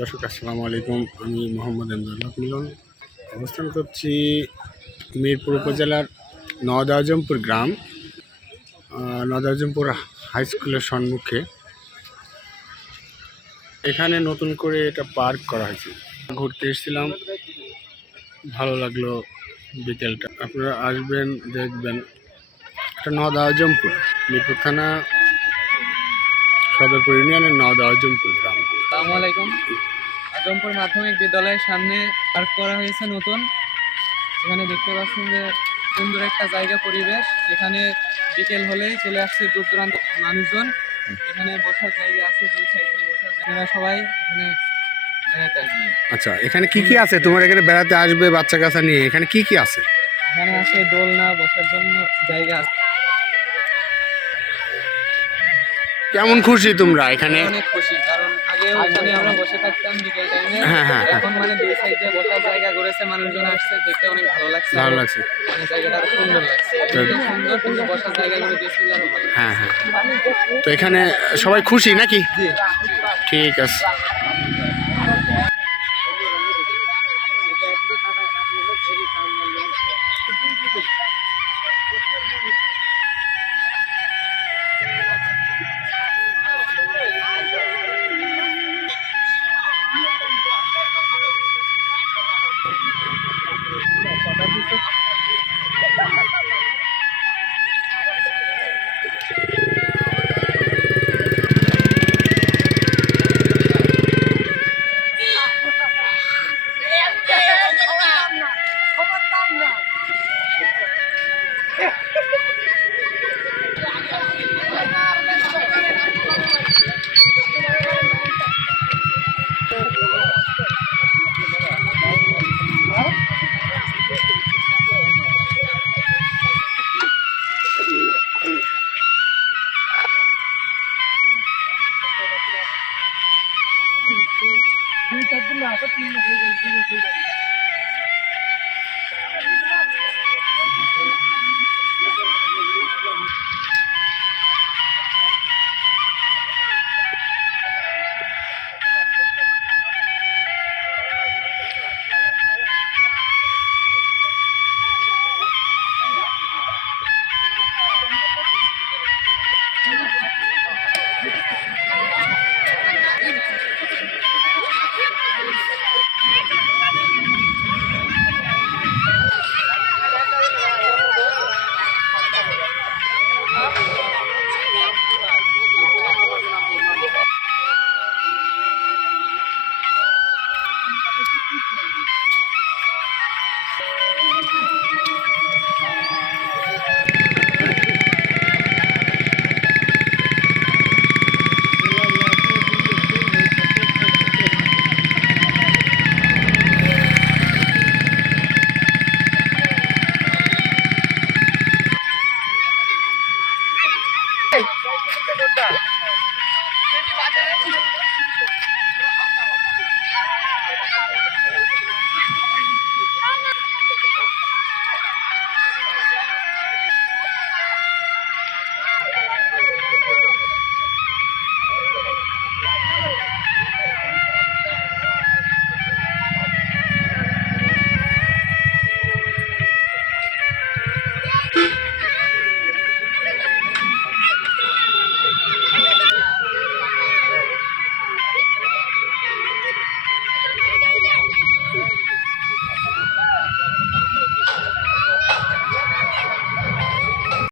দর্শক আসসালামু আলাইকুম। আমি মোহাম্মদ এমদাদুল মিলন অবস্থান করছি মিরপুর উপজেলার নওদাজমপুর গ্রাম, নওদাজমপুর হাই স্কুলের সম্মুখে। এখানে নতুন করে এটা পার্ক করা হয়েছে। ঘুরতে এসেছিলাম, ভালো লাগলো বিকেলটা। আপনারা আসবেন, দেখবেন। এটা নওদাজমপুর, মিরপুর থানা সদরপুর ইউনিয়নের নওদাজমপুর গ্রাম। আসসালামু আলাইকুম। আজমপুর মাধ্যমিক বিদ্যালয়ের সামনে পার্ক করা হয়েছে নতুন। এখানে দেখতে পাচ্ছেন যে সুন্দর একটা জায়গা, পরিবেশ। এখানে বিকেল হলেই চলে আসছে দূর দূরান্ত মানুষজন। এখানে বসার জায়গা আছে, দুই সাইডে বসার জায়গা। সবাই এখানে বেড়াতে আসবেন। আচ্ছা, এখানে কি কি আছে? তোমার এখানে বেড়াতে আসবে বাচ্চা কাচ্চা নিয়ে, এখানে কি কি আছে? এখানে আছে দোলনা, বসার জন্য জায়গা আছে। কেমন খুশি তোমরা এখানে? অনেক খুশি, কারণ আগেও এখানে আমরা বসে থাকতাম বিকেল টাইমে। হ্যাঁ। এখন দুই সাইডে বসার জায়গা করেছে, মানুষজন আসছে, দেখতে অনেক ভালো লাগছে। মানে জায়গাটা আরো সুন্দর লাগছে। সুন্দর, কিন্তু বসার জায়গাগুলো বেশি আরো ভালো। হ্যাঁ। তো এখানে সবাই খুশি নাকি? ঠিক আছে।